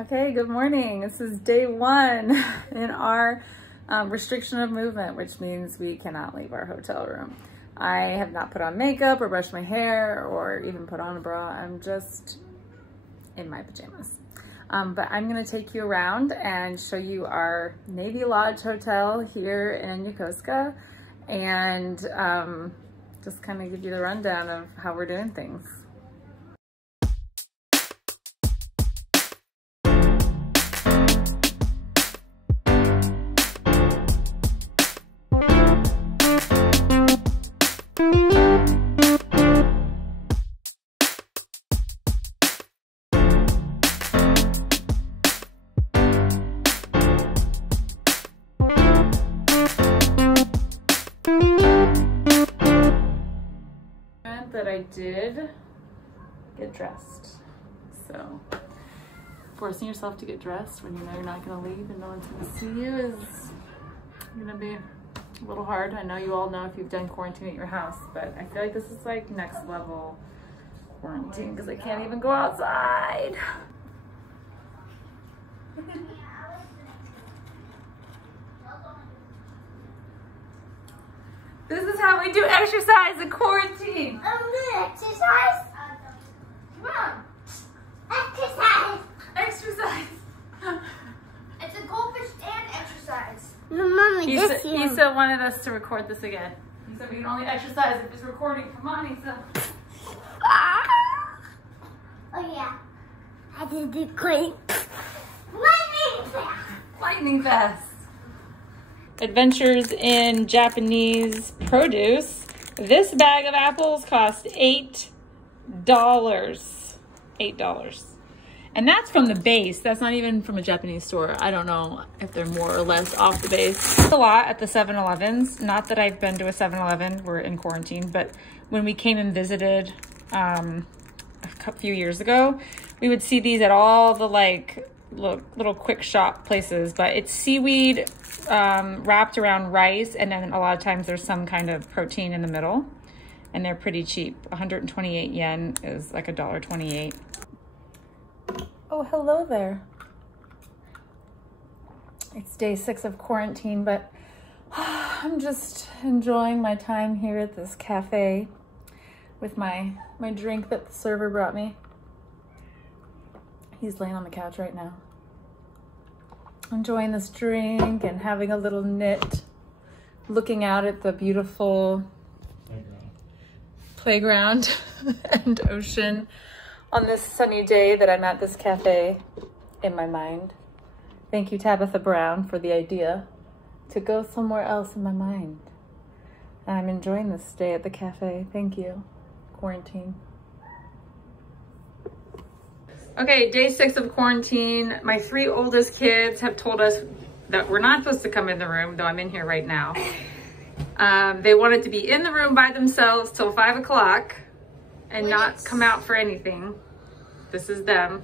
Okay, good morning. This is day one in our restriction of movement, which means we cannot leave our hotel room. I have not put on makeup or brushed my hair or even put on a bra. I'm just in my pajamas. But I'm gonna take you around and show you our Navy Lodge Hotel here in Yokosuka and just kind of give you the rundown of how we're doing things. That I did get dressed. So forcing yourself to get dressed when you know you're not going to leave and no one's going to see you is going to be a little hard. I know you all know if you've done quarantine at your house, but I feel like this is like next level quarantine because I can't even go outside. This is how we do exercise in quarantine. Exercise? Come on. Exercise. Exercise. It's a goldfish and exercise. No, Mommy, Issa wanted us to record this again. He said we can only exercise if it's recording. Come on, Issa. Oh yeah. I did the great lightning fast. Lightning fast. Adventures in Japanese produce. This bag of apples cost $8. $8. And that's from the base. That's not even from a Japanese store. I don't know if they're more or less off the base. A lot at the 7-Elevens. Not that I've been to a 7-Eleven. We're in quarantine. But when we came and visited a few years ago, we would see these at all the like little quick shop places. But it's seaweed wrapped around rice, and then a lot of times there's some kind of protein in the middle, and they're pretty cheap. 128 yen is like $1.28. Oh, hello there. It's day 6 of quarantine, but I'm just enjoying my time here at this cafe with my drink that the server brought me. He's laying on the couch right now, enjoying this drink and having a little knit, looking out at the beautiful playground and ocean on this sunny day that I'm at this cafe in my mind. Thank you, Tabitha Brown, for the idea to go somewhere else in my mind. And I'm enjoying this stay at the cafe. Thank you, quarantine. Okay, day 6 of quarantine. My 3 oldest kids have told us that we're not supposed to come in the room, though I'm in here right now. They wanted to be in the room by themselves till 5 o'clock and not come out for anything. This is them.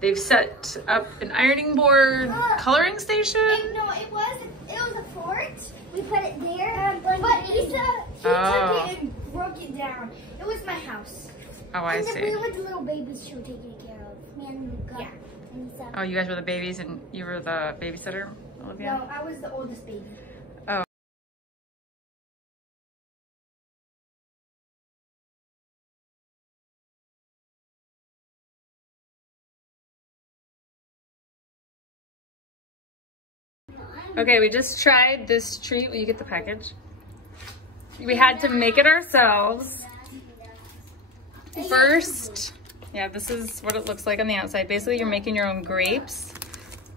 They've set up an ironing board, coloring station. No, it was a fort. We put it there, but Issa, he took it and broke it down. It was my house. Oh, I see. We were the little babies she was taking care of. Me and God. Yeah. And Issa. Oh, you guys were the babies and you were the babysitter, Olivia? No, I was the oldest baby. Oh. Okay, we just tried this treat. Will you get the package? We had to make it ourselves. First, yeah, this is what it looks like on the outside. Basically, you're making your own grapes.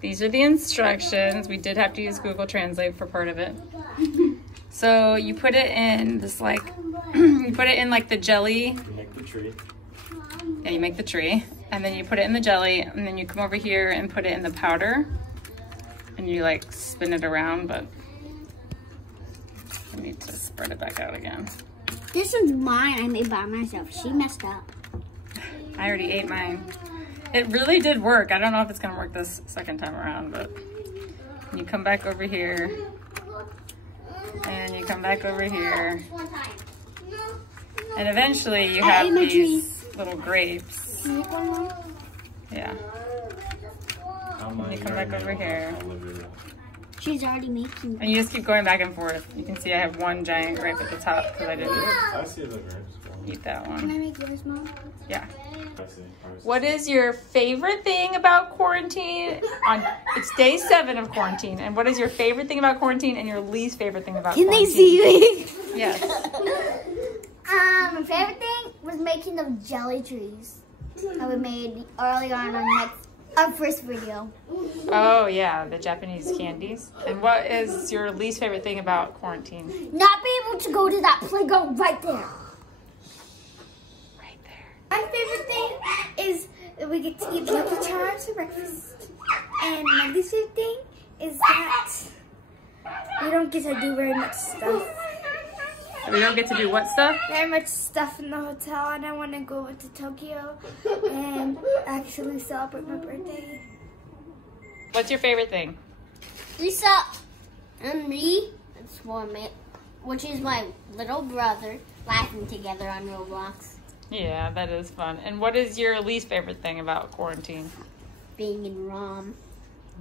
These are the instructions. We did have to use Google Translate for part of it. So you put it in this like, you put it in like the jelly. You make the tree. Yeah, you make the tree. And then you put it in the jelly, and then you come over here and put it in the powder. And you like spin it around, but I need to spread it back out again. This one's mine. I made by myself. She messed up. I already ate mine. It really did work. I don't know if it's gonna work this second time around, but you come back over here and you come back over here. And eventually you have these little grapes. Yeah. You come back over here. She's already making. And you just keep going back and forth. You can see I have one giant grape at the top because I didn't eat that one. Can I make yours, Mom? Yeah. What is your favorite thing about quarantine? It's day 7 of quarantine. And what is your favorite thing about quarantine and your least favorite thing about quarantine? Can they see me? Yes. My favorite thing was making the jelly trees that we made early on our first video. Oh yeah, the Japanese candies. And what is your least favorite thing about quarantine? Not being able to go to that playground right there. Right there. My favorite thing is that we get to eat Lucky Charms for breakfast. And my least favorite thing is that we don't get to do very much stuff. We don't get to do what stuff? Very much stuff in the hotel, and I want to go to Tokyo and actually celebrate my birthday. What's your favorite thing? Lisa and me, which is my little brother, laughing together on Roblox. Yeah, that is fun. And what is your least favorite thing about quarantine? Being in ROM.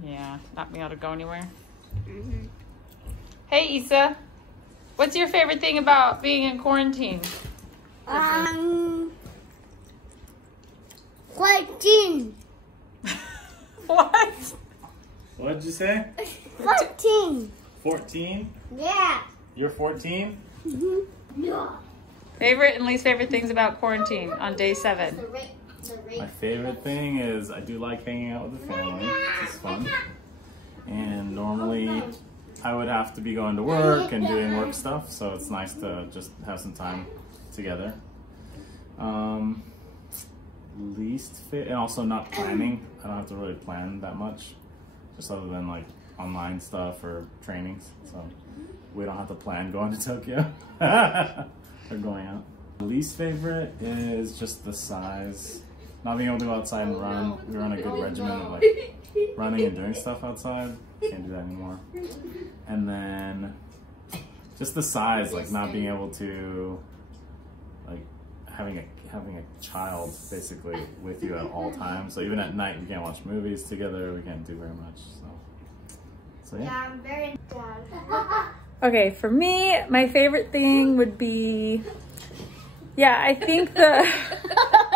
Yeah, not being able to go anywhere. Mm-hmm. Hey, Issa. What's your favorite thing about being in quarantine? Quarantine. What? What did you say? 14. 14? Yeah. You're 14? Yeah. Favorite and least favorite things about quarantine on day 7? My favorite thing is I do like hanging out with the family. It's fun. And normally I would have to be going to work and doing work stuff, so it's nice to just have some time together. And also not planning. I don't have to really plan that much, just other than like online stuff or trainings. So we don't have to plan going to Tokyo or going out. Least favorite is just the size. Not being able to go outside and run. We were on a good regimen of like running and doing stuff outside. Can't do that anymore. And then just the size, like not being able to, like having a child basically with you at all times. So even at night we can't watch movies together. We can't do very much. So yeah. Yeah, I'm very sad. Okay, for me, my favorite thing would be, I think the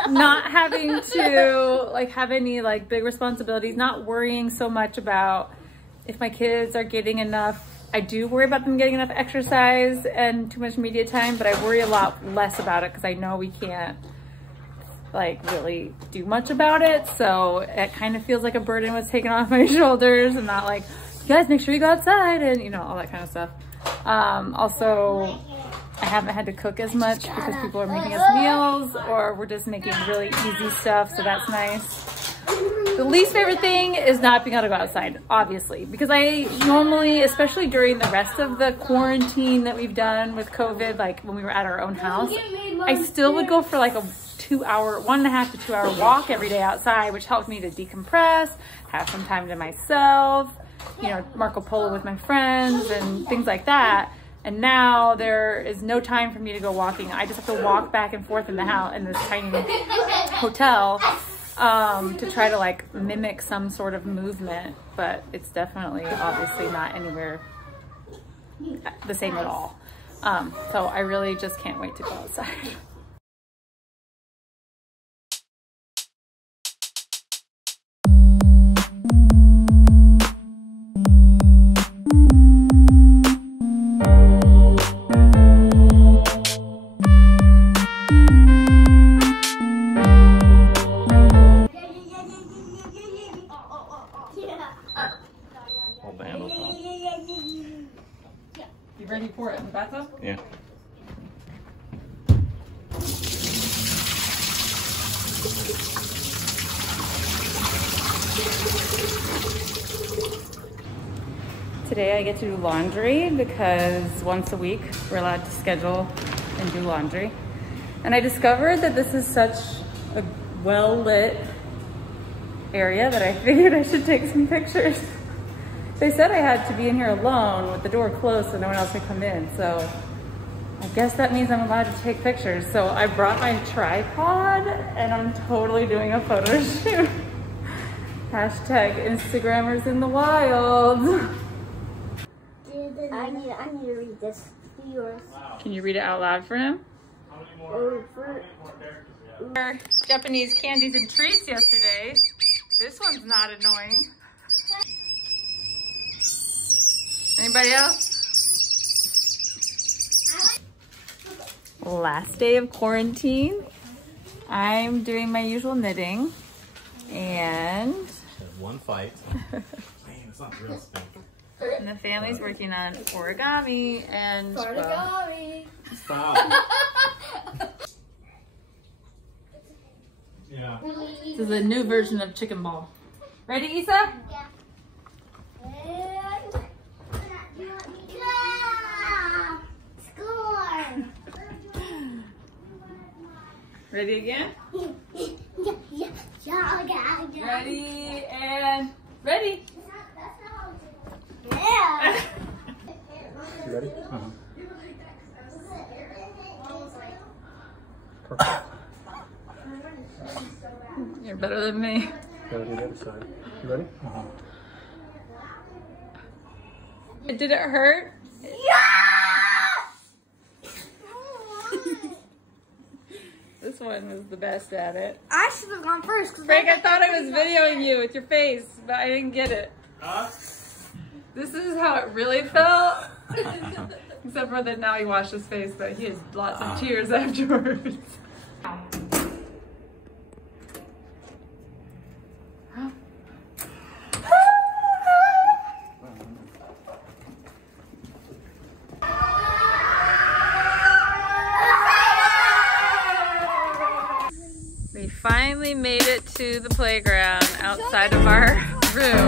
not having to like have any like big responsibilities, not worrying so much about if my kids are getting enough. I do worry about them getting enough exercise and too much media time, but I worry a lot less about it because I know we can't like really do much about it. So it kind of feels like a burden was taken off my shoulders and not like, you guys make sure you go outside and you know, all that kind of stuff. Also, I haven't had to cook as much because people are making us meals or we're just making really easy stuff, so that's nice. The least favorite thing is not being able to go outside, obviously, because I normally, especially during the rest of the quarantine that we've done with COVID, like when we were at our own house, I still would go for like a 1.5 to 2 hour walk every day outside, which helped me to decompress, have some time to myself, you know, Marco Polo with my friends and things like that. And now there is no time for me to go walking. I just have to walk back and forth in the house, in this tiny hotel, to try to like mimic some sort of movement, but it's definitely obviously not anywhere the same at all. So I really just can't wait to go outside. You ready for it in the bathtub? Yeah. Today I get to do laundry because once a week we're allowed to schedule and do laundry. And I discovered that this is such a well-lit area that I figured I should take some pictures. They said I had to be in here alone with the door closed so no one else could come in. So I guess that means I'm allowed to take pictures. So I brought my tripod and I'm totally doing a photo shoot. Hashtag Instagrammers in the wild. I need to read this. Do yours. Can you read it out loud for him? Japanese candies and treats yesterday. This one's not annoying. Anybody else? Last day of quarantine. I'm doing my usual knitting and One fight. Man, it's not real stink. and the family's working on origami and well, Stop. Yeah. this is a new version of chicken ball. Ready, Isa? Ready again? Ready and ready. You ready? You're better than me. Gotta do the other side. You ready? Did it hurt? This one was the best at it. I should have gone first. Frank, I thought I was videoing you with your face, but I didn't get it. This is how it really felt. Except for that now he washed his face, but he has lots of tears afterwards. We finally made it to the playground outside of our room.